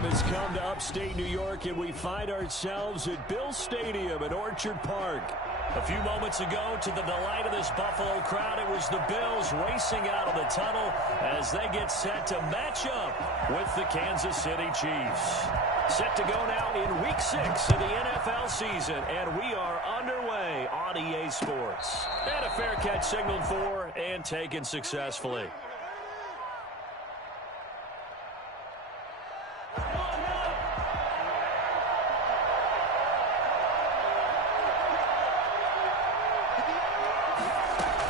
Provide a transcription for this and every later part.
time has come to upstate New York, and we find ourselves at Bill Stadium at Orchard Park. A few moments ago, to the delight of this Buffalo crowd, it was the Bills racing out of the tunnel as they get set to match up with the Kansas City Chiefs. Set to go now in Week 6 of the NFL season, and we are underway on EA Sports. And a fair catch signaled for and taken successfully.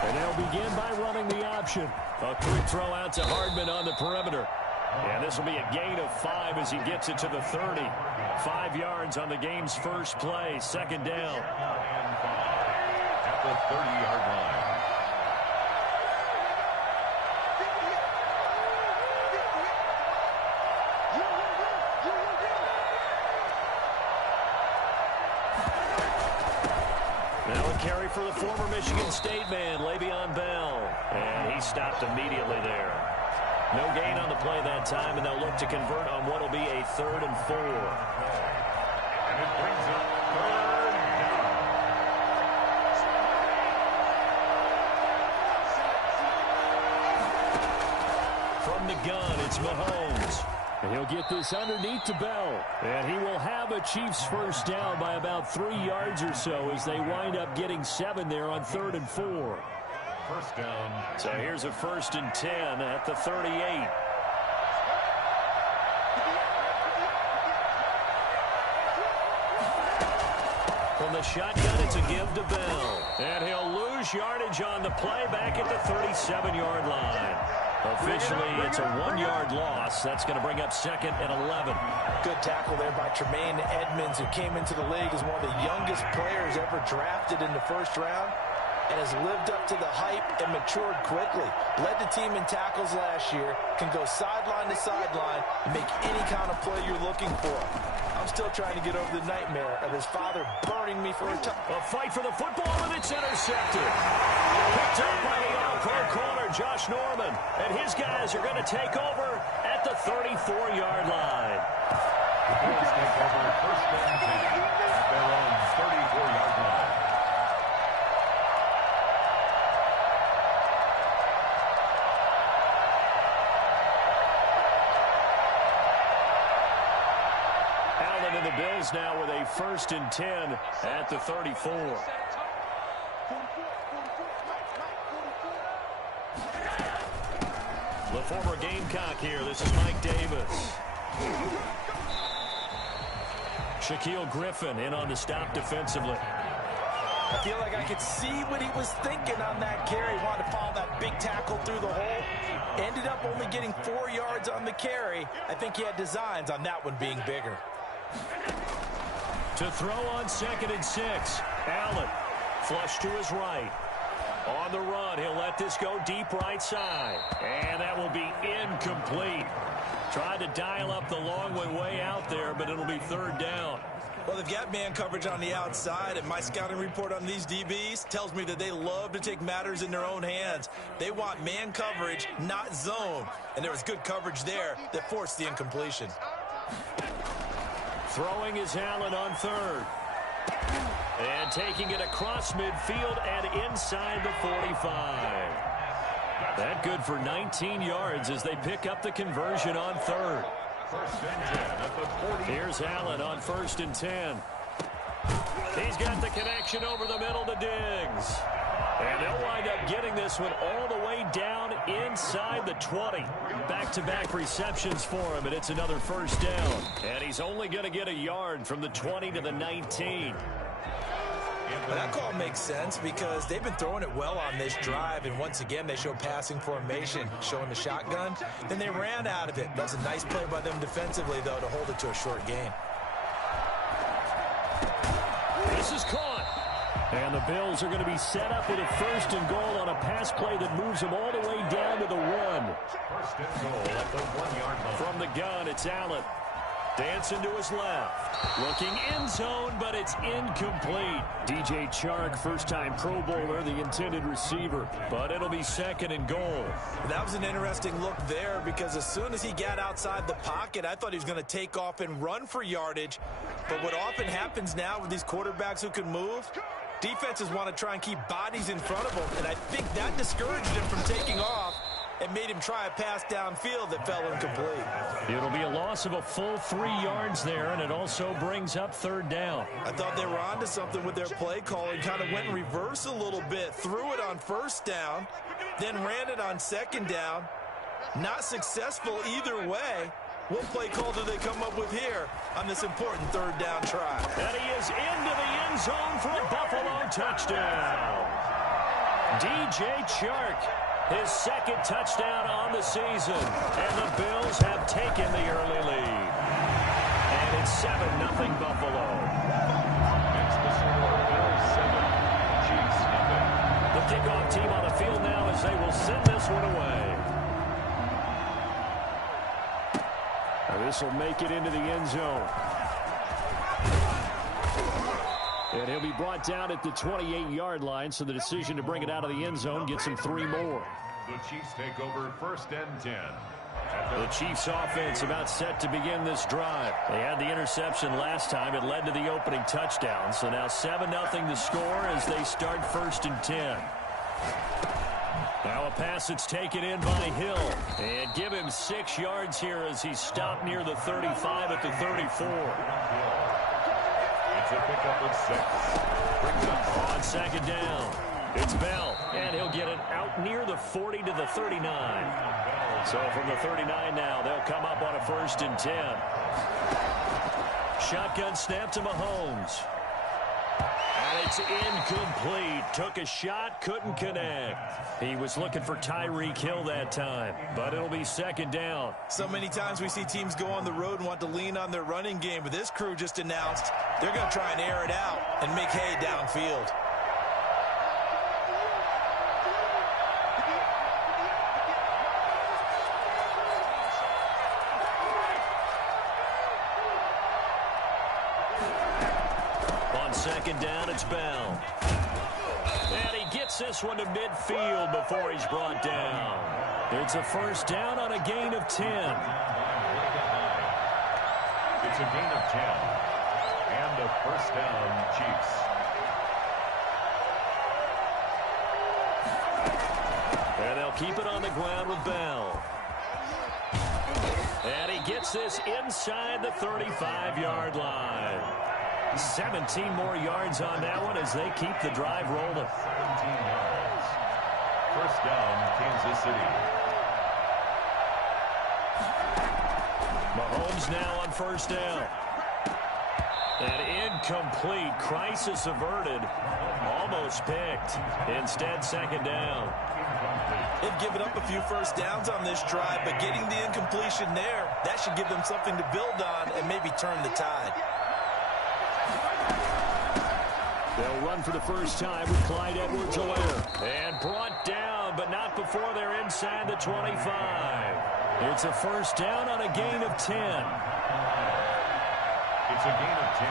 And they'll begin by running the option. A quick throw out to Hardman on the perimeter. And this will be a gain of 5 as he gets it to the 30. 5 yards on the game's first play. Second down. At the 30-yard line. Now a carry for the former Michigan State man, Le'Veon Bell. And he stopped immediately there. No gain on the play that time, and they'll look to convert on what will be a 3rd and 4. And it brings up 3rd down. From the gun, it's Mahomes. And he'll get this underneath to Bell. And he will have a Chiefs first down by about 3 yards or so as they wind up getting 7 there on 3rd and 4. First down. So here's a 1st and 10 at the 38. From the shotgun, it's a give to Bell. And he'll lose yardage on the play back at the 37-yard line. Officially, it's a 1-yard loss. That's going to bring up 2nd and 11. Good tackle there by Tremaine Edmonds, who came into the league as one of the youngest players ever drafted in the first round, and has lived up to the hype and matured quickly. Led the team in tackles last year, can go sideline to sideline and make any kind of play you're looking for. I'm still trying to get over the nightmare of his father burning me for a touchdown. A fight for the football, and it's intercepted. Picked up by the all-pro corner, Josh Norman. And his guys are going to take over at the 34-yard line. The Bills take over 1st and 10 at their own 34-yard line. And the Bills now with a 1st and 10 at the 34. The former Gamecock here. This is Mike Davis. Shaquille Griffin in on the stop defensively. I feel like I could see what he was thinking on that carry. Wanted to follow that big tackle through the hole. Ended up only getting 4 yards on the carry. I think he had designs on that one being bigger. To throw on 2nd and 6. Allen, flush to his right. On the run, he'll let this go deep right side. And that will be incomplete. Tried to dial up the long way out there, but it'll be 3rd down. Well, they've got man coverage on the outside, and my scouting report on these DBs tells me that they love to take matters in their own hands. They want man coverage, not zone. And there was good coverage there that forced the incompletion. Throwing is Allen on 3rd. And taking it across midfield and inside the 45. That good for 19 yards as they pick up the conversion on 3rd. 1st and 10 at the 40. Here's Allen on 1st and 10. He's got the connection over the middle to Diggs. And they'll wind up getting this one all the way down inside the 20. Back-to-back receptions for him, and it's another 1st down. And he's only going to get a yard from the 20 to the 19. Well, that call makes sense because they've been throwing it well on this drive, and once again they show passing formation, showing the shotgun. Then they ran out of it. That's a nice play by them defensively, though, to hold it to a short gain. This is caught. And the Bills are going to be set up with a 1st and goal on a pass play that moves them all the way down to the 1. 1st and goal at the 1-yard line. From the gun, it's Allen. Dancing to his left. Looking end zone, but it's incomplete. DJ Chark, first-time Pro Bowler, the intended receiver. But it'll be second and goal. That was an interesting look there because as soon as he got outside the pocket, I thought he was going to take off and run for yardage. But what often happens now with these quarterbacks who can move, defenses want to try and keep bodies in front of them, and I think that discouraged him from taking off and made him try a pass downfield that fell incomplete. It'll be a loss of a full 3 yards there, and it also brings up third down. I thought they were onto something with their play calling, kind of went in reverse a little bit, threw it on first down, then ran it on second down. Not successful either way. What play call do they come up with here on this important third down try? And he is into the end zone for a Buffalo touchdown. DJ Chark, his second touchdown on the season. And the Bills have taken the early lead. And it's 7-0 Buffalo. It's the score, Bills 7, Chiefs nothing. The kickoff team on the field now as they will send this one away. This will make it into the end zone. And he'll be brought down at the 28-yard line, so the decision to bring it out of the end zone gets him 3 more. The Chiefs take over first and 10. The Chiefs offense about set to begin this drive. They had the interception last time. It led to the opening touchdown. So now 7-0 the score as they start first and 10. Now a pass that's taken in by Hill. And give him 6 yards here as he's stopped near the 35 at the 34. It's a pickup of 6. Brings up On second down, it's Bell. And he'll get it out near the 40 to the 39. So from the 39 now, they'll come up on a first and 10. Shotgun snap to Mahomes. And it's incomplete. Took a shot, couldn't connect. He was looking for Tyreek Hill that time, but it'll be second down. So many times we see teams go on the road and want to lean on their running game, but this crew just announced they're going to try and air it out and make hay downfield. Second down, it's Bell. And he gets this one to midfield before he's brought down. It's a first down on a gain of 10. It's a gain of 10. And a first down, Chiefs. And they'll keep it on the ground with Bell. And he gets this inside the 35-yard line. 17 more yards on that one as they keep the drive rolling. 17 yards. First down, Kansas City. Mahomes now on first down. And incomplete. Crisis averted. Almost picked. Instead, second down. They've given up a few first downs on this drive, but getting the incompletion there, that should give them something to build on and maybe turn the tide. They'll run for the first time with Clyde Edwards-Helaire. And brought down, but not before they're inside the 25. It's a first down on a gain of 10. It's a gain of 10.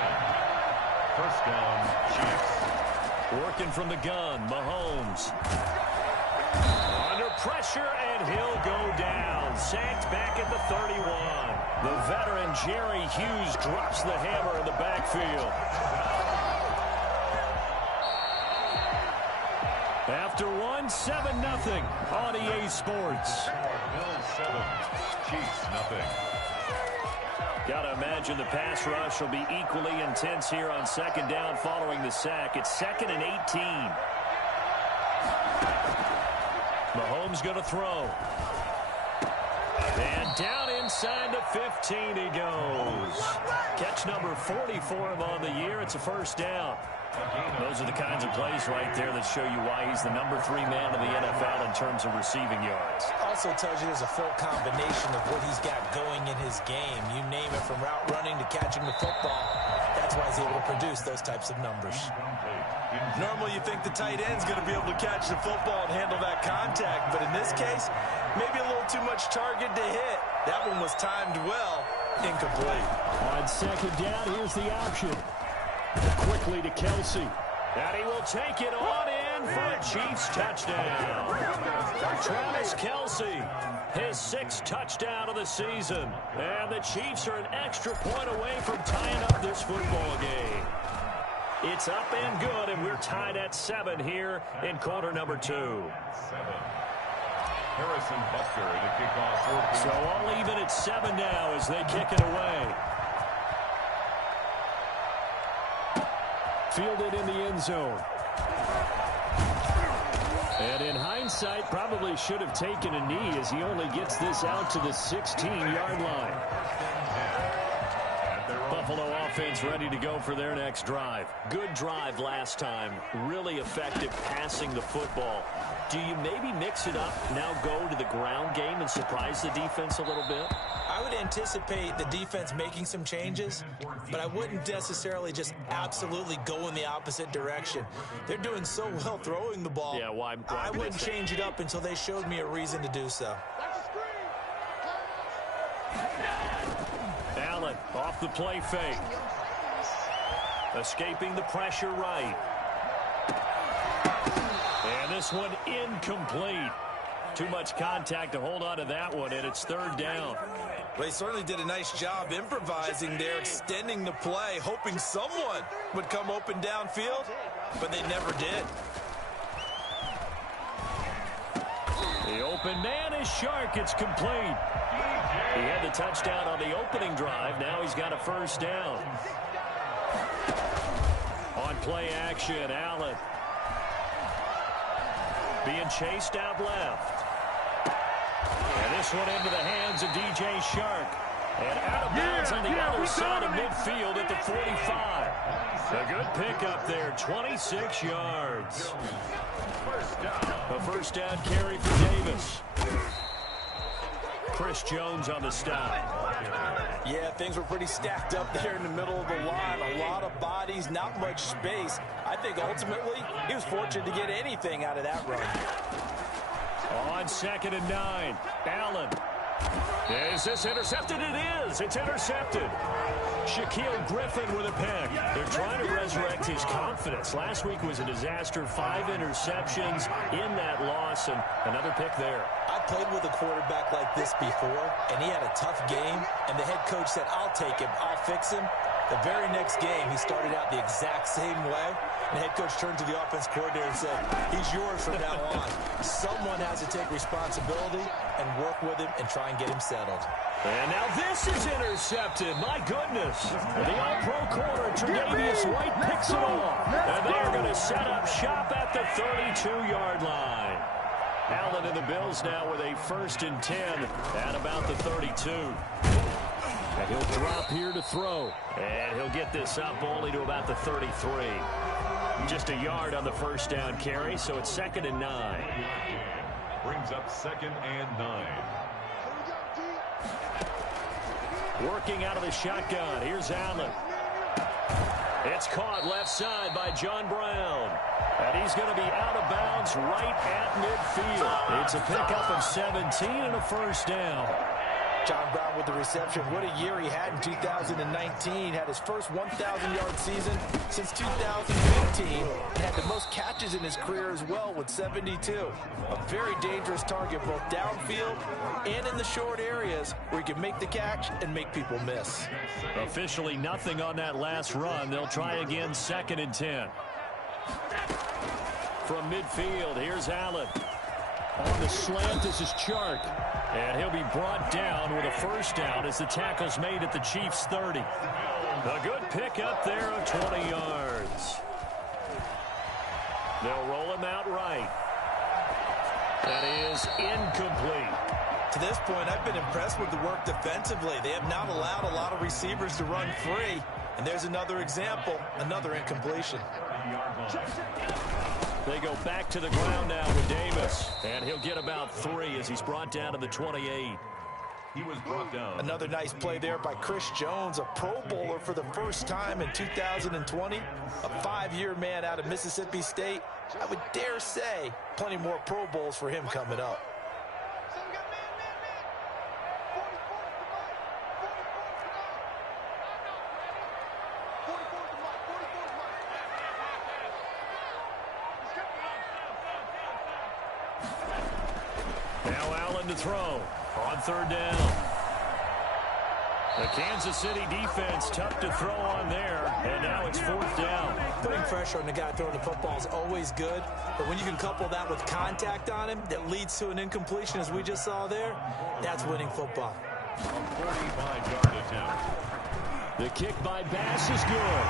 First down, Chiefs. Working from the gun, Mahomes. Under pressure, and he'll go down. Sacked back at the 31. The veteran Jerry Hughes drops the hammer in the backfield. After 7-0 on EA Sports. Bills 7, Chiefs nothing. Got to imagine the pass rush will be equally intense here on second down following the sack. It's 2nd and 18. Mahomes going to throw. And down inside the 15 he goes. Catch number 40 for him on the year. It's a first down. Those are the kinds of plays right there that show you why he's the number 3 man in the NFL in terms of receiving yards. Also tells you there's a full combination of what he's got going in his game. You name it, from route running to catching the football. That's why he's able to produce those types of numbers. Normally you think the tight end's going to be able to catch the football and handle that contact, but in this case, maybe a little too much target to hit. That one was timed well, Incomplete. On second down, here's the option. Quickly to Kelsey. And he will take it on in for a Chiefs touchdown. Travis Kelsey, his 6th touchdown of the season. And the Chiefs are an extra point away from tying up this football game. It's up and good, and we're tied at 7 here in quarter number 2. Harrison Butker to kick off. So all even at 7 now as they kick it away. Fielded in the end zone. And in hindsight, probably should have taken a knee as he only gets this out to the 16-yard line. Buffalo offense ready to go for their next drive. Good drive last time. Really effective passing the football. Do you maybe mix it up, now go to the ground game and surprise the defense a little bit? I would anticipate the defense making some changes, but I wouldn't necessarily just absolutely go in the opposite direction. They're doing so well throwing the ball. Yeah, why I wouldn't change it up until they showed me a reason to do so. Allen off the play fake. Escaping the pressure right. And this one incomplete. Too much contact to hold on to that one, and it's 3rd down. Well, they certainly did a nice job improvising there, extending the play, hoping someone would come open downfield, but they never did. The open man is Shark. It's complete. He had the touchdown on the opening drive. Now he's got a 1st down. On play action, Allen. Being chased out left. And this one into the hands of DJ Shark. And out of bounds on the other side of midfield at the 45. A good pickup there, 26 yards. A 1st down carry for Davis. Chris Jones on the stop. Yeah, things were pretty stacked up there in the middle of the line. A lot of bodies, not much space. I think ultimately he was fortunate to get anything out of that run. On 2nd and 9, Allen. Is this intercepted? It is. It's intercepted. Shaquille Griffin with a pick. They're trying to resurrect his confidence. Last week was a disaster. 5 interceptions in that loss, and another pick there. I played with a quarterback like this before, and he had a tough game, and the head coach said, I'll take him, I'll fix him. The very next game, he started out the exact same way, and the head coach turned to the offense coordinator and said, he's yours from now on. Someone has to take responsibility and work with him and try and get him settled. And now this is intercepted. My goodness. The all-pro corner, Tre'Davious White, picks it off. And they are going to set up shop at the 32-yard line. Allen and the Bills now with a 1st and 10 at about the 32. And he'll drop here to throw. And he'll get this up only to about the 33. Just a yard on the 1st down carry, so it's 2nd and 9. Brings up 2nd and 9. Working out of the shotgun. Here's Allen. It's caught left side by John Brown. And he's going to be out of bounds right at midfield. It's a pickup of 17 and a 1st down. John Brown with the reception. What a year he had in 2019. Had his first 1,000-yard season since 2015. And had the most catches in his career as well with 72. A very dangerous target both downfield and in the short areas where he can make the catch and make people miss. Officially nothing on that last run. They'll try again 2nd and 10. From midfield, here's Allen. On the slant, this is Chark. And he'll be brought down with a 1st down as the tackle's made at the Chiefs' 30. A good pickup there of 20 yards. They'll roll him out right. That is incomplete. To this point, I've been impressed with the work defensively. They have not allowed a lot of receivers to run free. And there's another example, another incompletion. They go back to the ground now with Davis. And he'll get about 3 as he's brought down to the 28. He was brought down. Another nice play there by Chris Jones, a Pro Bowler for the first time in 2020. A 5-year man out of Mississippi State. I would dare say plenty more Pro Bowls for him coming up. to throw on third down. The Kansas City defense tough to throw on there, and now it's fourth down. Putting pressure on the guy throwing the football is always good, but when you can couple that with contact on him that leads to an incompletion, as we just saw there, that's winning football. A 45-yard attempt. The kick by Bass is good,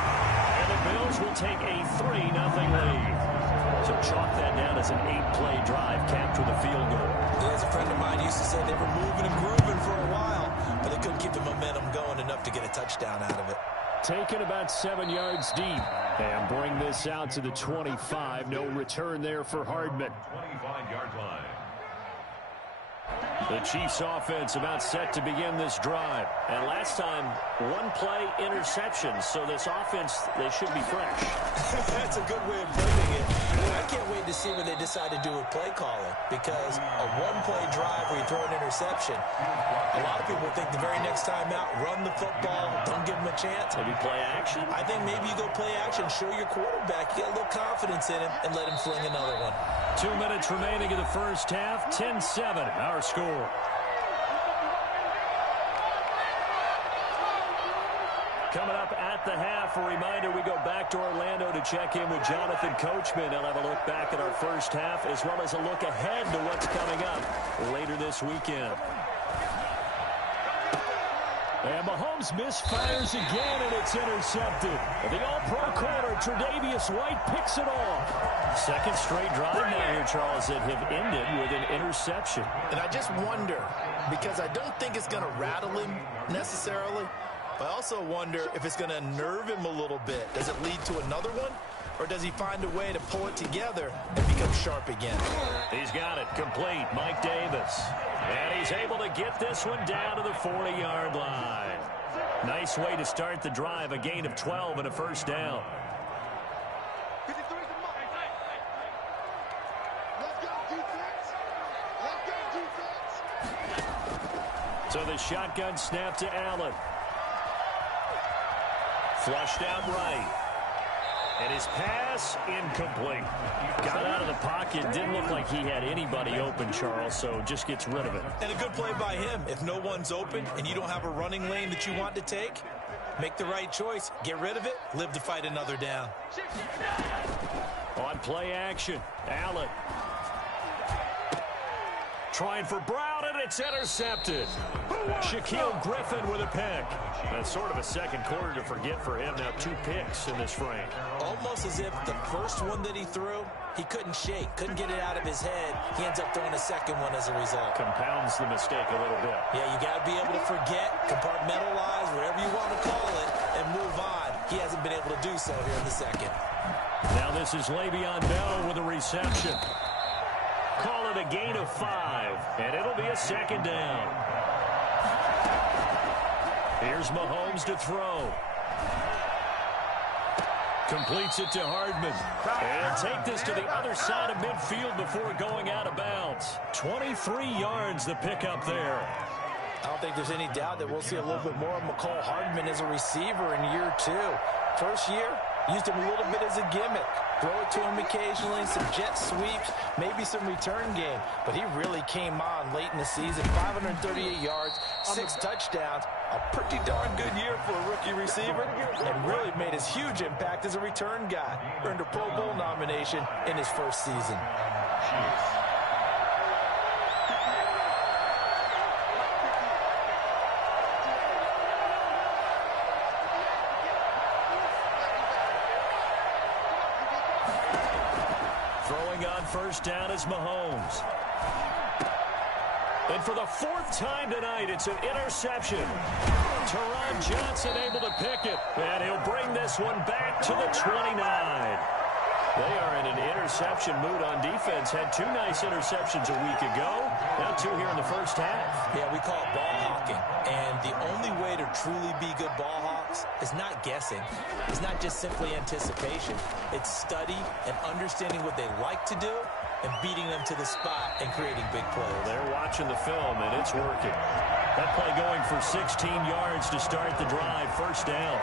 and the Bills will take a 3-0 lead. So chalk that down as an 8-play drive capped with a field goal. As a friend of mine used to say, they were moving and grooving for a while, but they couldn't keep the momentum going enough to get a touchdown out of it. Taken about 7 yards deep, and bring this out to the 25. No return there for Hardman. 25-yard line. The Chiefs offense about set to begin this drive. And last time, one play interception. So this offense, they should be fresh. That's a good way of putting it. I can't wait to see what they decide to do with play calling, because a one-play drive where you throw an interception, a lot of people think the very next time out, run the football, don't give them a chance. Maybe play action? I think maybe you go play action, show your quarterback, get a little confidence in him, and let him fling another one. 2 minutes remaining in the first half. 10-7, our score. Coming up at the half, a reminder, we go back to Orlando to check in with Jonathan Coachman. He'll have a look back at our first half, as well as a look ahead to what's coming up later this weekend. And Mahomes misfires again, and it's intercepted. The all-pro corner, Tre'Davious White, picks it off. Second straight drive now here, Charles, that have ended with an interception. And I just wonder, because I don't think it's going to rattle him necessarily, but I also wonder if it's going to unnerve him a little bit. Does it lead to another one? Or does he find a way to pull it together and become sharp again? He's got it complete, Mike Davis. And he's able to get this one down to the 40-yard line. Nice way to start the drive, a gain of 12 and a first down. So the shotgun snap to Allen. Flushed out right. And his pass incomplete. Got out of the pocket. Didn't look like he had anybody open, Charles, so just gets rid of it. And a good play by him. If no one's open and you don't have a running lane that you want to take, make the right choice. Get rid of it. Live to fight another down. On play action, Allen. Trying for Brown, and it's intercepted. Shaquille Griffin with a pick. That's sort of a second quarter to forget for him. Now 2 picks in this frame. Almost as if the first one that he threw, he couldn't shake, couldn't get it out of his head. He ends up throwing a second one as a result. Compounds the mistake a little bit. Yeah, you got to be able to forget, compartmentalize, whatever you want to call it, and move on. He hasn't been able to do so here in the second. Now this is Le'Veon Bell with a reception. Call it a gain of 5, and it'll be a second down. Here's Mahomes to throw. Completes it to Hardman. And take this to the other side of midfield before going out of bounds. 23 yards the pickup there. I don't think there's any doubt that we'll see a little bit more of McCole Hardman as a receiver in year 2. First year, used him a little bit as a gimmick. Throw it to him occasionally, some jet sweeps, maybe some return game. But he really came on late in the season. 538 yards, 6 touchdowns. A pretty darn good year for a rookie receiver. And really made his huge impact as a return guy. Earned a Pro Bowl nomination in his first season. Throwing on first down is Mahomes. And for the 4th time tonight, it's an interception. Teron Johnson able to pick it. And he'll bring this one back to the 29. They are in an interception mood on defense. Had 2 nice interceptions a week ago. Now 2 here in the first half. Yeah, we call it ball hawking. And the only way to truly be good ball hawks is not guessing. It's not just simply anticipation. It's study and understanding what they like to do and beating them to the spot and creating big plays. They're watching the film, and it's working. That play going for 16 yards to start the drive. First down.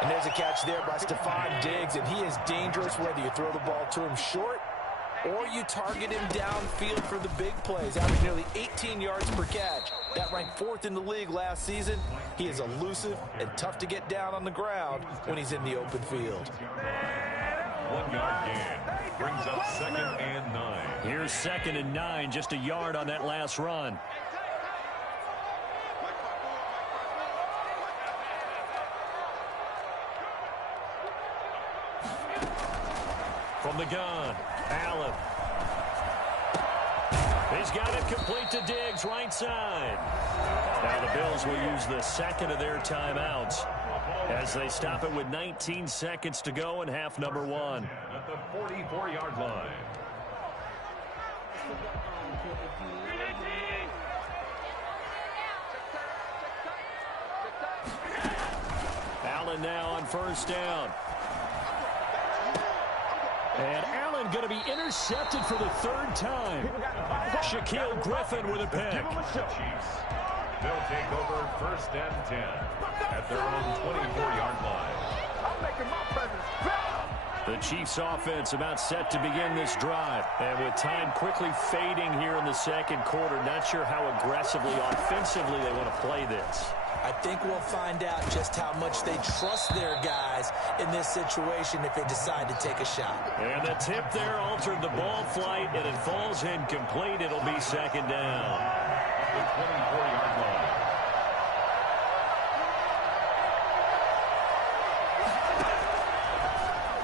And there's a catch there by Stephon Diggs, and he is dangerous whether you throw the ball to him short or you target him downfield for the big plays, averaging nearly 18 yards per catch. That ranked 4th in the league last season. He is elusive and tough to get down on the ground when he's in the open field. 1 yard gain. Brings up 2nd and 9. Here's 2nd and 9, just a yard on that last run. From the gun, Allen. He's got it complete to Diggs, right side. Now the Bills will use the second of their timeouts as they stop it with 19 seconds to go in half number 1. At the 44-yard line. Allen now on first down. And Allen going to be intercepted for the 3rd time. Shaquill Griffin with a pick. They'll take over 1st and 10 at their own 24-yard line. The Chiefs offense about set to begin this drive. And with time quickly fading here in the 2nd quarter, not sure how aggressively, offensively they want to play this. I think we'll find out just how much they trust their guys in this situation if they decide to take a shot. And the tip there altered the ball flight, and it falls incomplete. It'll be 2nd down. The 24-yard line.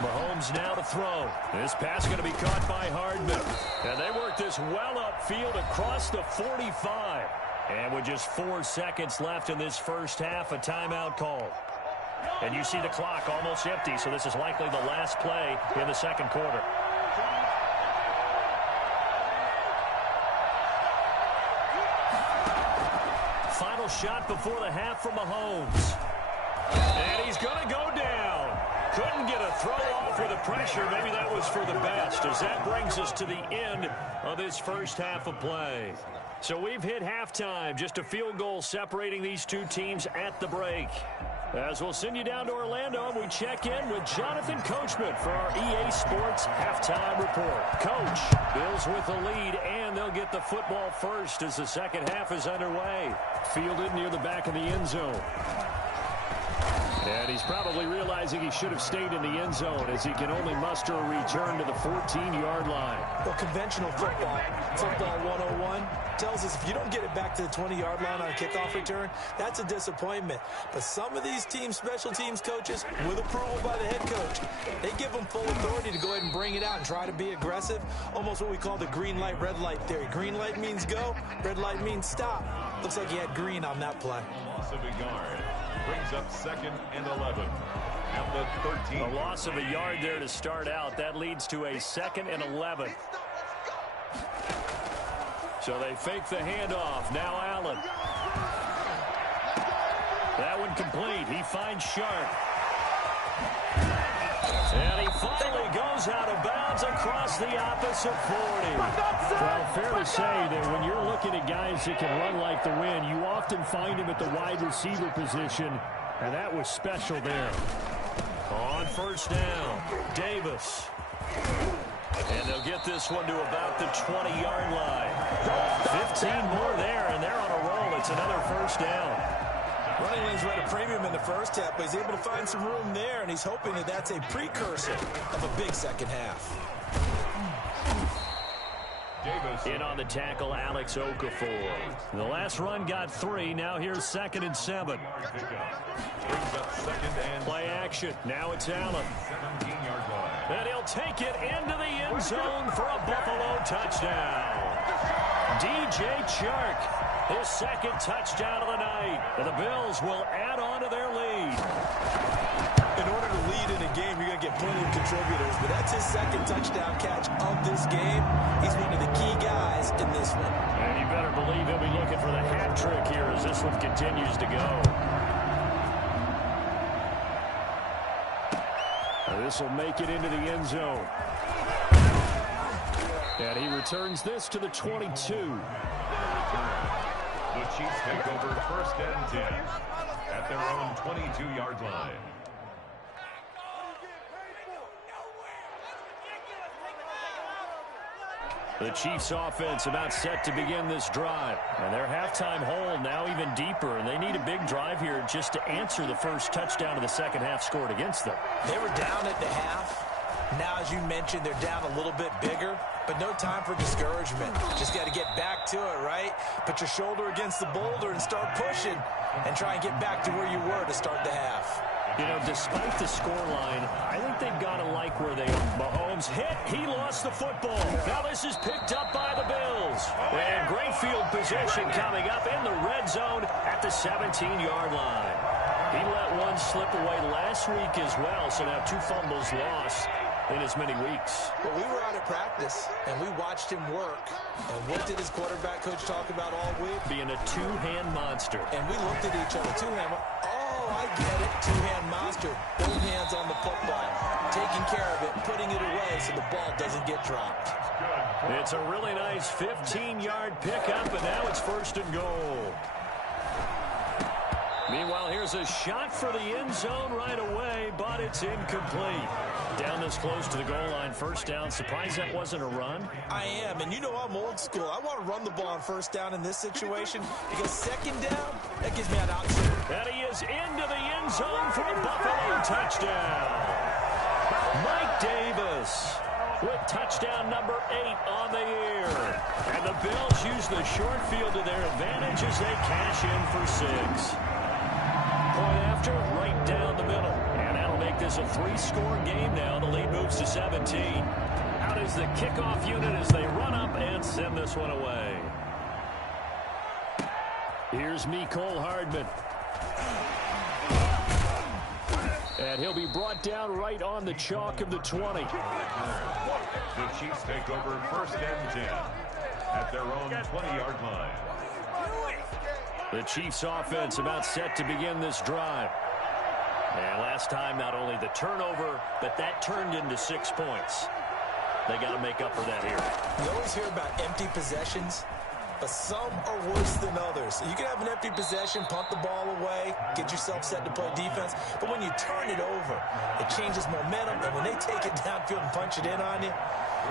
Mahomes now to throw. This pass going to be caught by Hardman. And they work this well upfield across the 45. And with just 4 seconds left in this first half, a timeout call. And you see the clock almost empty, so this is likely the last play in the 2nd quarter. Final shot before the half from Mahomes. And he's going to go down. Couldn't get a throw off with the pressure. Maybe that was for the best, as that brings us to the end of this first half of play. So we've hit halftime, just a field goal separating these two teams at the break. As we'll send you down to Orlando, and we check in with Jonathan Coachman for our EA Sports Halftime Report. Coach, Bills with the lead, and they'll get the football first as the second half is underway. Fielded near the back of the end zone. And he's probably realizing he should have stayed in the end zone as he can only muster a return to the 14-yard line. Well, conventional football 101, tells us if you don't get it back to the 20-yard line on a kickoff return, that's a disappointment. But some of these special teams coaches, with approval by the head coach, they give them full authority to go ahead and bring it out and try to be aggressive. Almost what we call the green light, red light theory. Green light means go, red light means stop. Looks like he had green on that play. Loss of a yard. Brings up 2nd and 11 at the 13. A loss of a yard there to start out. That leads to a 2nd and 11. So they fake the handoff. Now Allen. That one complete. He finds Sharp. And he finally goes out of bounds across the opposite 40. Well, fair to say that when you're looking at guys that can run like the wind, you often find them at the wide receiver position, and that was special there. On first down, Davis. And they'll get this one to about the 20-yard line. 15 more there, and they're on a roll. It's another first down. Running lanes were at a premium in the first half, but he's able to find some room there, and he's hoping that that's a precursor of a big second half. Davis. In on the tackle, Alex Okafor. The last run got 3. Now here's 2nd and 7. Brings up 2nd and Play action. Now it's Allen. 17-yard line. And he'll take it into the end zone for a Buffalo touchdown. DJ Chark, his 2nd touchdown of the night. And the Bills will add on to their lead. In order to lead in a game, you're going to get plenty of contributors, but that's his 2nd touchdown catch of this game. He's one of the key guys in this one. And you better believe he'll be looking for the hat trick here as this one continues to go. This will make it into the end zone. And he returns this to the 22. The Chiefs take over 1st and 10 at their own 22-yard line. The Chiefs offense about set to begin this drive. And their halftime hole now even deeper, and they need a big drive here just to answer the first touchdown of the second half scored against them. They were down at the half. Now, as you mentioned, they're down a little bit bigger, but no time for discouragement. Just got to get back to it, right? Put your shoulder against the boulder and start pushing and try and get back to where you were to start the half. You know, despite the scoreline, I think they've got to like where they are. Mahomes hit. He lost the football. Now this is picked up by the Bills. And great field position coming up in the red zone at the 17-yard line. He let one slip away last week as well, so now 2 fumbles lost in as many weeks. Well, we were out at practice, and we watched him work. And what did his quarterback coach talk about all week? Being a two-hand monster. And we looked at each other. Two-hand. Oh, I get it. Two-hand monster. Both hands on the football. Taking care of it, putting it away so the ball doesn't get dropped. It's a really nice 15-yard pickup, and now it's 1st and goal. Meanwhile, here's a shot for the end zone right away, but it's incomplete. Down this close to the goal line, 1st down. Surprised that wasn't a run? I am, and you know I'm old school. I want to run the ball on 1st down in this situation because 2nd down, that gives me an option. And he is into the end zone for a Buffalo touchdown. Mike Davis with touchdown number 8 on the year. And the Bills use the short field to their advantage as they cash in for 6. Point after, right down the middle. And that'll make this a 3-score game now. The lead moves to 17. Out is the kickoff unit as they run up and send this one away. Here's Mecole Hardman. And he'll be brought down right on the chalk of the 20. The Chiefs take over 1st and 10 at their own 20-yard line. The Chiefs offense about set to begin this drive. And last time, not only the turnover, but that turned into 6 points. They got to make up for that here. You always hear about empty possessions, but some are worse than others. You can have an empty possession, pump the ball away, get yourself set to play defense, but when you turn it over, it changes momentum, and when they take it downfield and punch it in on you,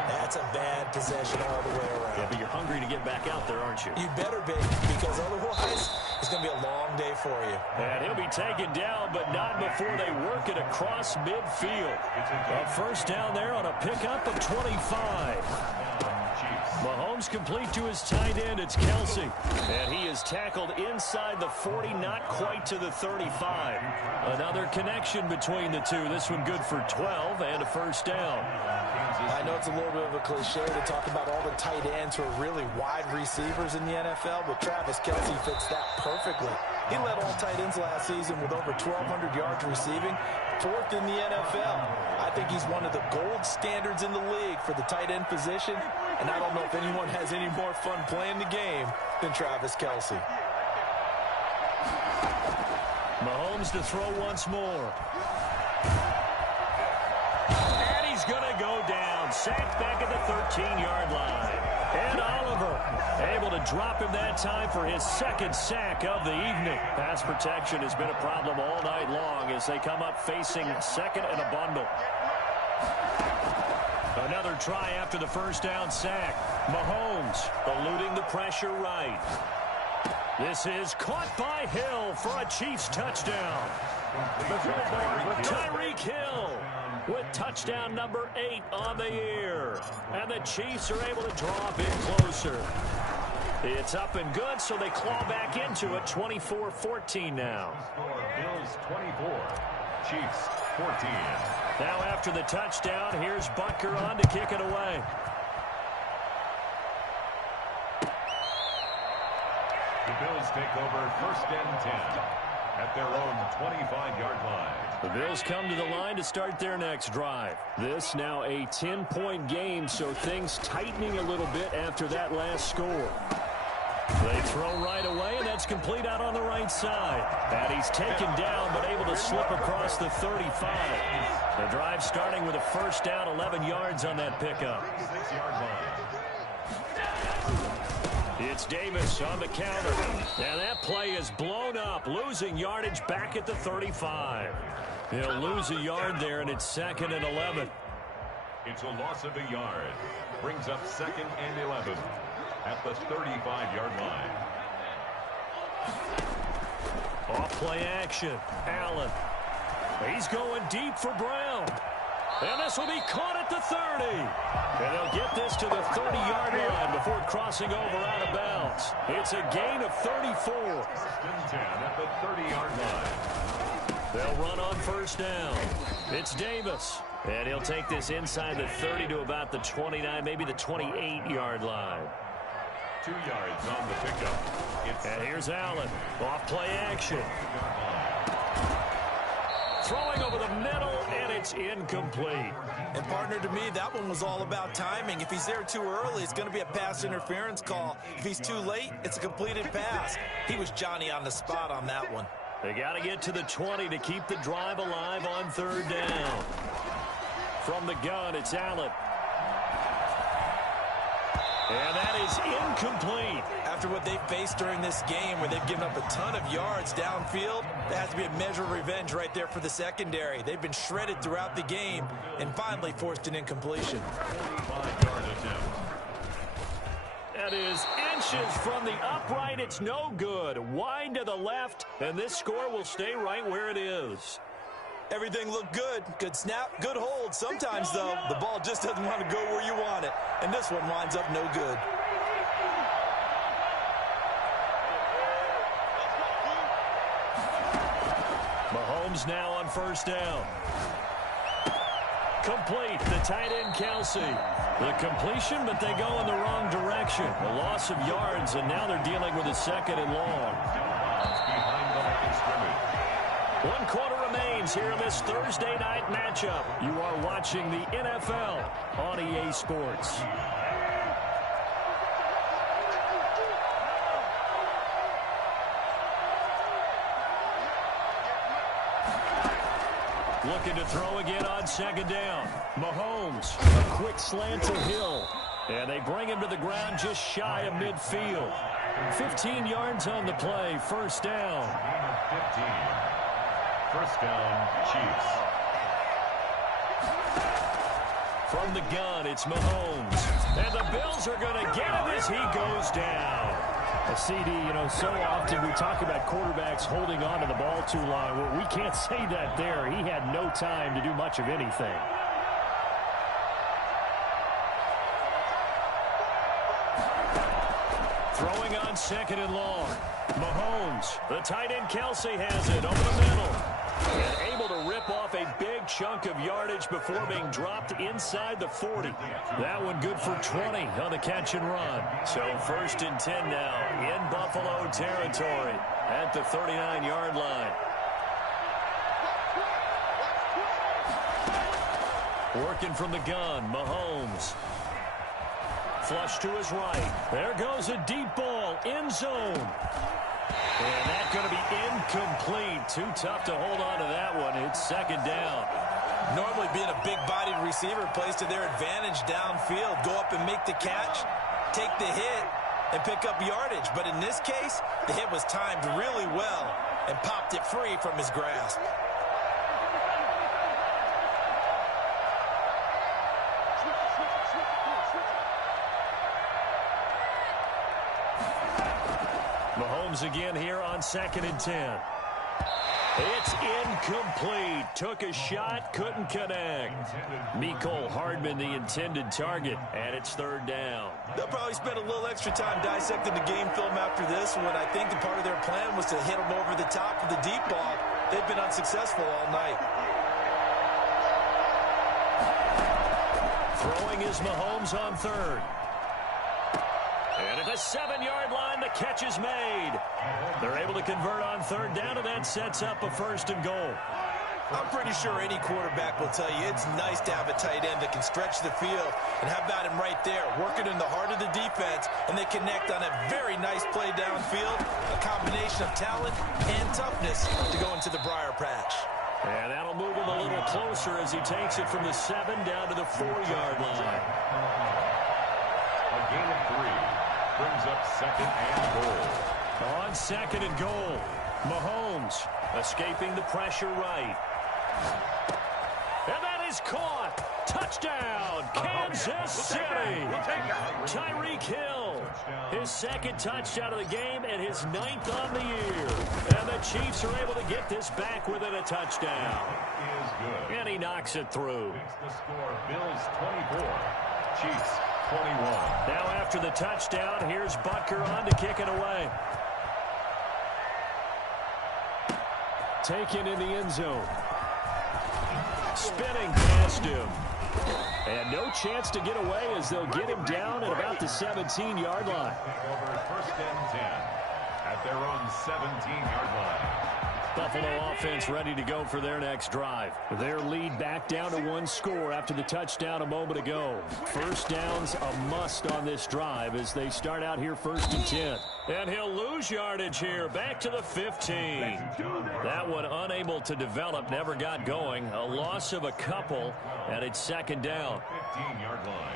that's a bad possession all the way around. Yeah, but you're hungry to get back out there, aren't you? You better be, because otherwise it's going to be a long day for you. And he'll be taken down, but not before they work it across midfield. A 1st down there on a pickup of 25. Mahomes complete to his tight end. It's Kelce. And he is tackled inside the 40, not quite to the 35. Another connection between the two. This one good for 12 and a 1st down. I know it's a little bit of a cliche to talk about all the tight ends who are really wide receivers in the NFL, but Travis Kelce fits that perfectly. He led all tight ends last season with over 1,200 yards receiving, 4th in the NFL. I think he's one of the gold standards in the league for the tight end position, and I don't know if anyone has any more fun playing the game than Travis Kelce. Mahomes to throw once more. And he's going to go down. Sacked back at the 13-yard line. And Oliver able to drop him that time for his 2nd sack of the evening. Pass protection has been a problem all night long as they come up facing 2nd and a bundle. Another try after the 1st down sack. Mahomes eluding the pressure right. This is caught by Hill for a Chiefs touchdown. Tyreek Hill with touchdown number 8 on the year. And the Chiefs are able to draw a bit closer. It's up and good, so they claw back into it. 24-14 now. Bills 24, Chiefs 14. Now after the touchdown, here's Butker on to kick it away. The Bills take over 1st and 10 at their own 25-yard line. The Bills come to the line to start their next drive. This now a 10-point game, so things tightening a little bit after that last score. They throw right away, and that's complete out on the right side. And he's taken down, but able to slip across the 35. The drive starting with a 1st down, 11 yards on that pickup. 6-yard line. It's Davis on the counter. And that play is blown up, losing yardage back at the 35. He'll lose a yard there, and it's 2nd and 11. It's a loss of a yard. Brings up 2nd and 11 at the 35-yard line. Off play action. Allen. He's going deep for Brown. And this will be caught at the 30. And they'll get this to the 30-yard line before crossing over out of bounds. It's a gain of 34. 10 at the 30-yard line. They'll run on first down. It's Davis. And he'll take this inside the 30 to about the 29, maybe the 28-yard line. 2 yards on the pickup. And here's Allen. Off play action. Throwing over the middle, and it's incomplete. And partner, to me, that one was all about timing. If he's there too early, it's going to be a pass interference call. If he's too late, it's a completed pass. He was Johnny on the spot on that one. They got to get to the 20 to keep the drive alive on third down. From the gun, it's Allen. And that is incomplete. After what they've faced during this game, where they've given up a ton of yards downfield, that has to be a measure of revenge right there for the secondary. They've been shredded throughout the game and finally forced an incompletion. 45-yard attempt. That is inches from the upright. It's no good. Wide to the left, and this score will stay right where it is. Everything looked good. Good snap, good hold. Sometimes, though, the ball just doesn't want to go where you want it. And this one winds up no good. Mahomes now on first down. Complete. The tight end, Kelsey. The completion, but they go in the wrong direction. A loss of yards, and now they're dealing with a 2nd and long. Behind the line of scrimmage. 1 quarter remains here in this Thursday night matchup. You are watching the NFL on EA Sports. Looking to throw again on 2nd down. Mahomes, a quick slant to Hill. And they bring him to the ground just shy of midfield. 15 yards on the play, first down. 15. First down, Chiefs. From the gun, it's Mahomes. And the Bills are going to get him as he goes down. A CD, so often we talk about quarterbacks holding on to the ball too long. Well, we can't say that there. He had no time to do much of anything. Throwing on 2nd and long. Mahomes, the tight end Kelsey has it over the middle. And able to rip off a big chunk of yardage before being dropped inside the 40. That one good for 20 on the catch and run. So 1st and 10 now in Buffalo territory at the 39-yard line. Working from the gun, Mahomes. Flush to his right. There goes a deep ball, end zone. And that's going to be incomplete. Too tough to hold on to that one. It's 2nd down. Normally being a big-bodied receiver plays to their advantage downfield. Go up and make the catch, take the hit, and pick up yardage. But in this case, the hit was timed really well and popped it free from his grasp. Mahomes again here on 2nd and 10. It's incomplete. Took a shot, couldn't connect. Mecole Hardman, the intended target, and it's 3rd down. They'll probably spend a little extra time dissecting the game film after this one. I think the part of their plan was to hit them over the top of the deep ball. They've been unsuccessful all night. Throwing is Mahomes on 3rd. And at the 7-yard line, the catch is made. They're able to convert on 3rd down, and that sets up a 1st and goal. I'm pretty sure any quarterback will tell you it's nice to have a tight end that can stretch the field. And how about him right there, working in the heart of the defense, and they connect on a very nice play downfield, a combination of talent and toughness to go into the briar patch. And that'll move him a little closer as he takes it from the 7 down to the 4-yard line. A gain of 3 brings up 2nd and goal. On 2nd and goal, Mahomes escaping the pressure right. And that is caught. Touchdown, Kansas City. Tyreek Hill, his second touchdown of the game and his 9th on the year. And the Chiefs are able to get this back within a touchdown. And he knocks it through. The score, Bills 24, Chiefs 21. Now after the touchdown, here's Butker on to kick it away. Taken in the end zone. Spinning past him. And no chance to get away as they'll get him down at about the 17-yard line. Over 1st and 10 at their own 17-yard line. Buffalo offense ready to go for their next drive. Their lead back down to 1 score after the touchdown a moment ago. First down's a must on this drive as they start out here 1st and 10. And he'll lose yardage here, back to the 15. That one unable to develop, never got going. A loss of a couple, and it's 2nd down. 15-yard line.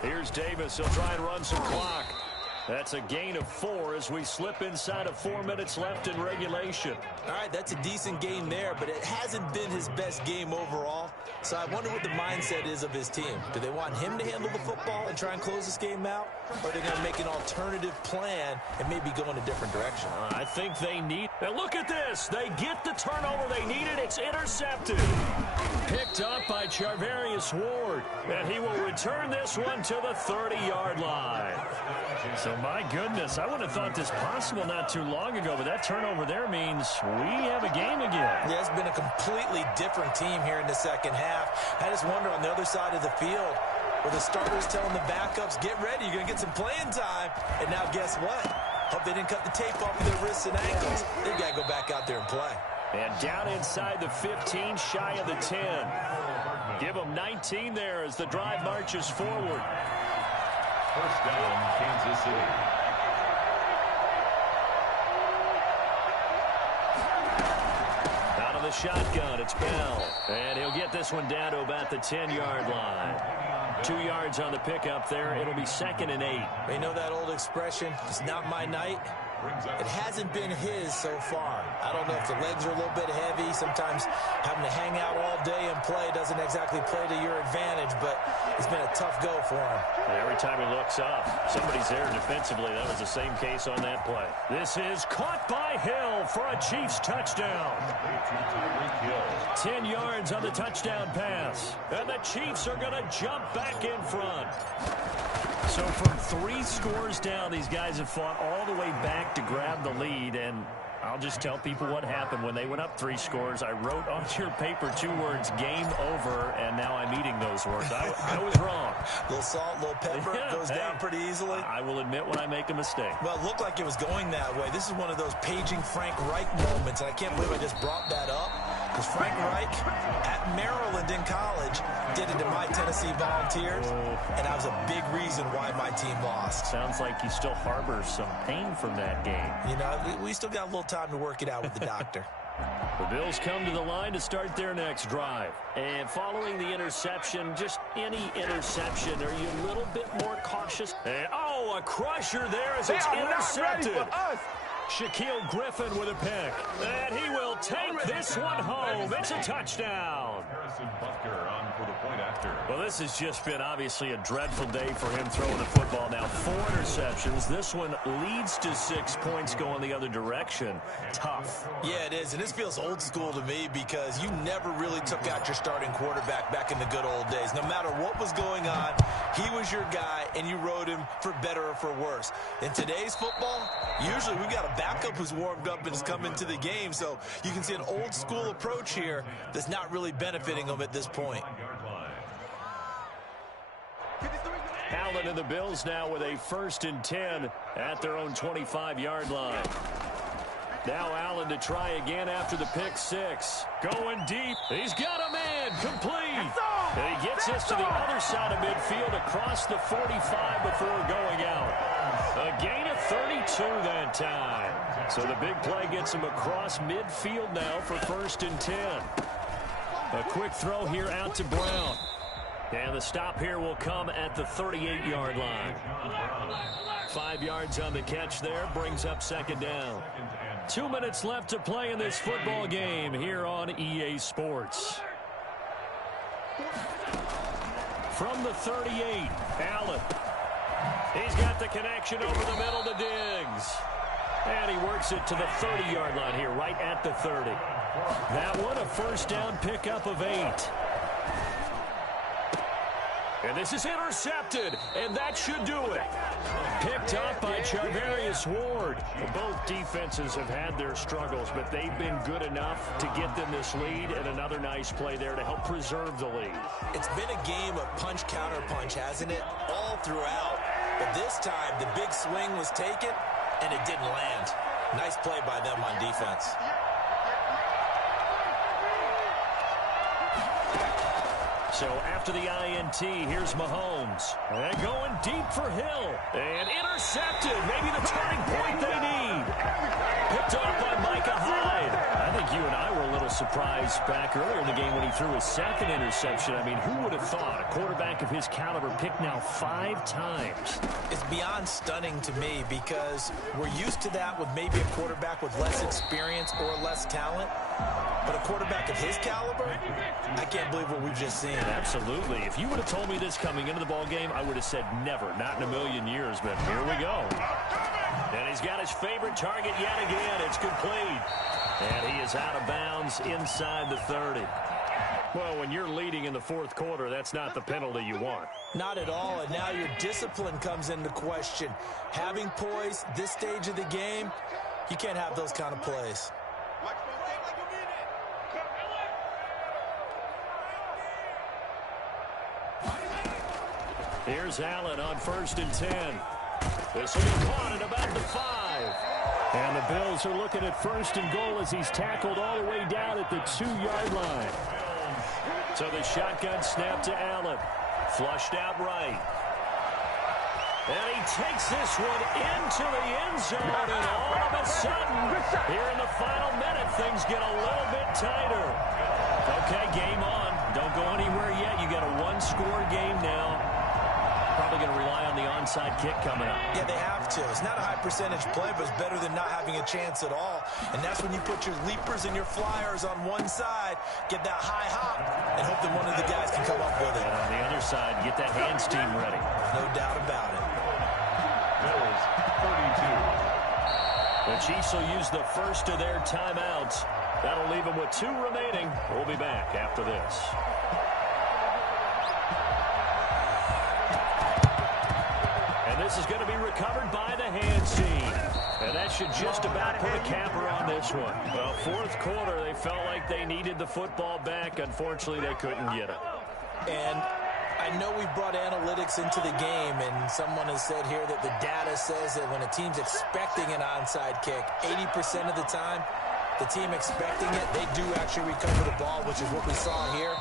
Here's Davis. He'll try and run some clock. That's a gain of 4 as we slip inside of 4 minutes left in regulation. All right, that's a decent game there, but it hasn't been his best game overall. So I wonder what the mindset is of his team. Do they want him to handle the football and try and close this game out? Or are they going to make an alternative plan and maybe go in a different direction? I think they need... Now look at this. They get the turnover they needed. It's intercepted. Picked up by Charvarius Ward. And he will return this one to the 30-yard line. So my goodness, I wouldn't have thought this possible not too long ago, but that turnover there means we have a game again. Yeah, it's been a completely different team here in the second half. I just wonder on the other side of the field, where the starters telling the backups, get ready, you're going to get some playing time. And now guess what? Hope they didn't cut the tape off of their wrists and ankles. They've got to go back out there and play. And down inside the 15, shy of the 10. Give them 19 there as the drive marches forward. 1st down, Kansas City. Out of the shotgun, it's Bell. And he'll get this one down to about the 10-yard line. 2 yards on the pickup there. It'll be 2nd and 8. You know that old expression, it's not my night? It hasn't been his so far. I don't know if the legs are a little bit heavy. Sometimes having to hang out all day and play doesn't exactly play to your advantage, but it's been a tough go for him. And every time he looks up, somebody's there defensively. That was the same case on that play. This is caught by Hill for a Chiefs touchdown. 10 yards on the touchdown pass. And the Chiefs are going to jump back in front. So from 3 scores down, these guys have fought all the way back to grab the lead, and I'll just tell people what happened when they went up 3 scores. I wrote on your paper 2 words, game over, and now I'm eating those words. I was wrong. A little salt, a little pepper, goes down pretty easily. I will admit when I make a mistake. Well, it looked like it was going that way. This is one of those paging Frank Reich moments, and I can't believe I just brought that up, because Frank Reich at Maryland in college did it to my Tennessee Volunteers, and that was a big reason why my team lost. Sounds like you still harbor some pain from that game. You know, we still got a little time to work it out with the doctor. The Bills come to the line to start their next drive. And following the interception, just any interception, are you a little bit more cautious? And, oh, a crusher there as it's intercepted. Shaquille Griffin with a pick. And he will take this one home. It's a touchdown. Harrison Butker on for the point after. Well, this has just been obviously a dreadful day for him throwing the football. Now 4 interceptions. This one leads to 6 points going the other direction. Tough. Yeah, it is. And this feels old school to me because you never really took out your starting quarterback back in the good old days. No matter what was going on, he was your guy, and you rode him for better or for worse. In today's football, usually we got a backup who's warmed up and has come into the game, so you can see an old school approach here that's not really benefiting them at this point. Allen and the Bills now with a 1st and 10 at their own 25-yard line. Now Allen to try again after the pick 6. Going deep. He's got a man. Complete. And he gets this to the other side of midfield across the 45 before going out. A gain of 32 that time. So the big play gets him across midfield now for 1st and 10. A quick throw here out to Brown. And the stop here will come at the 38-yard line. 5 yards on the catch there, brings up second down. 2 minutes left to play in this football game here on EA Sports. From the 38, Allen. He's got the connection over the middle to Diggs. And he works it to the 30-yard line here, right at the 30. That one, a first down pickup of 8. And this is intercepted, and that should do it. Picked up by Charvarius Ward. Both defenses have had their struggles, but they've been good enough to get them this lead, and another nice play there to help preserve the lead. It's been a game of punch-counter-punch, hasn't it? All throughout. But this time, the big swing was taken, and it didn't land. Nice play by them on defense. So after the INT, here's Mahomes. And going deep for Hill. And intercepted. Maybe the turning point they need. Picked off by Micah Hyde. I think you and I were a little surprised back earlier in the game when he threw his second interception. I mean, who would have thought a quarterback of his caliber picked now 5 times? It's beyond stunning to me because we're used to that with maybe a quarterback with less experience or less talent. But a quarterback of his caliber, I can't believe what we've just seen. Absolutely. If you would have told me this coming into the ball game, I would have said never, not in a million years. But here we go. And he's got his favorite target yet again. It's complete. And he is out of bounds inside the 30. Well, when you're leading in the fourth quarter, that's not the penalty you want. Not at all, and now your discipline comes into question. Having poise this stage of the game, you can't have those kind of plays. Here's Allen on 1st and 10. This will be caught at about the 5. And the Bills are looking at 1st and goal as he's tackled all the way down at the 2-yard line. So the shotgun snap to Allen. Flushed out right. And he takes this one into the end zone. And all of a sudden, here in the final minute, things get a little bit tighter. Okay, game on. Don't go anywhere yet. You got a 1-score game now. Probably going to rely on the onside kick coming up. Yeah, they have to. It's not a high percentage play, but it's better than not having a chance at all. And that's when you put your leapers and your flyers on one side, get that high hop, and hope that one of the guys can come up with it. And on the other side, get that hands team ready. No doubt about it. Bills 32. The Chiefs will use the first of their timeouts. That'll leave them with 2 remaining. We'll be back after this. This is going to be recovered by the hands team. And that should just about put a capper on this one. Well, fourth quarter, they felt like they needed the football back. Unfortunately, they couldn't get it. And I know we brought analytics into the game, and someone has said here that the data says that when a team's expecting an onside kick, 80% of the time, the team expecting it, they do actually recover the ball, which is what we saw here.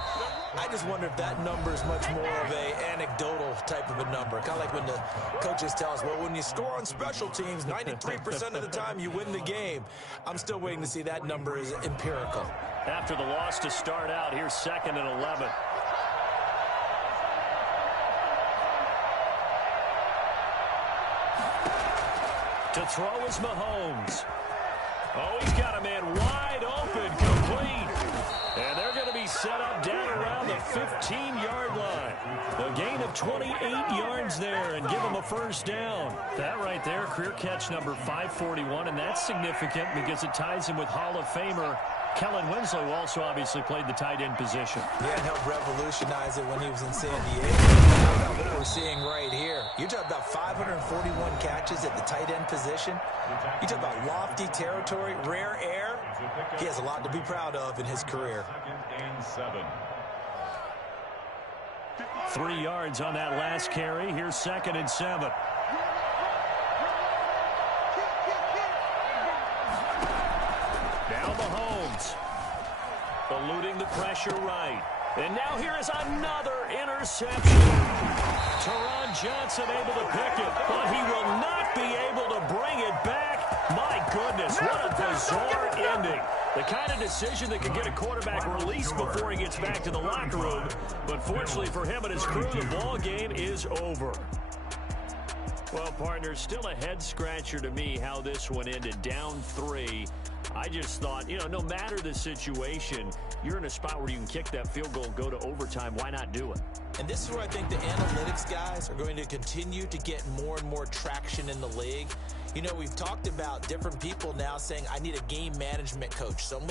I just wonder if that number is much more of a anecdotal type of a number. Kind of like when the coaches tell us, well, when you score on special teams, 93% of the time you win the game. I'm still waiting to see that number is empirical. After the loss to start out, here's 2nd and 11. To throw is Mahomes. Oh, he's got a man wide open, complete. And they're going to be set up down around the 15-yard line. A gain of 28 yards there and give them a first down. That right there, career catch number 541, and that's significant because it ties him with Hall of Famer Kellen Winslow, who also obviously played the tight end position. Yeah, and helped revolutionize it when he was in San Diego. How about what we're seeing right here? You're talking about 541 catches at the tight end position. You talk about lofty territory, rare air. He has a lot to be proud of in his career. 3 yards on that last carry. Here's 2nd and 7. Now Mahomes eluding the pressure right. And now here is another interception. Teron Johnson able to pick it, but he will not be able to bring it back. My goodness, what a bizarre ending. The kind of decision that could get a quarterback released before he gets back to the locker room. But fortunately for him and his crew, the ball game is over. Well, partners, still a head-scratcher to me how this one ended. Down 3. I just thought, no matter the situation, you're in a spot where you can kick that field goal, go to overtime. Why not do it? And this is where I think the analytics guys are going to continue to get more and more traction in the league. We've talked about different people now saying, I need a game management coach, someone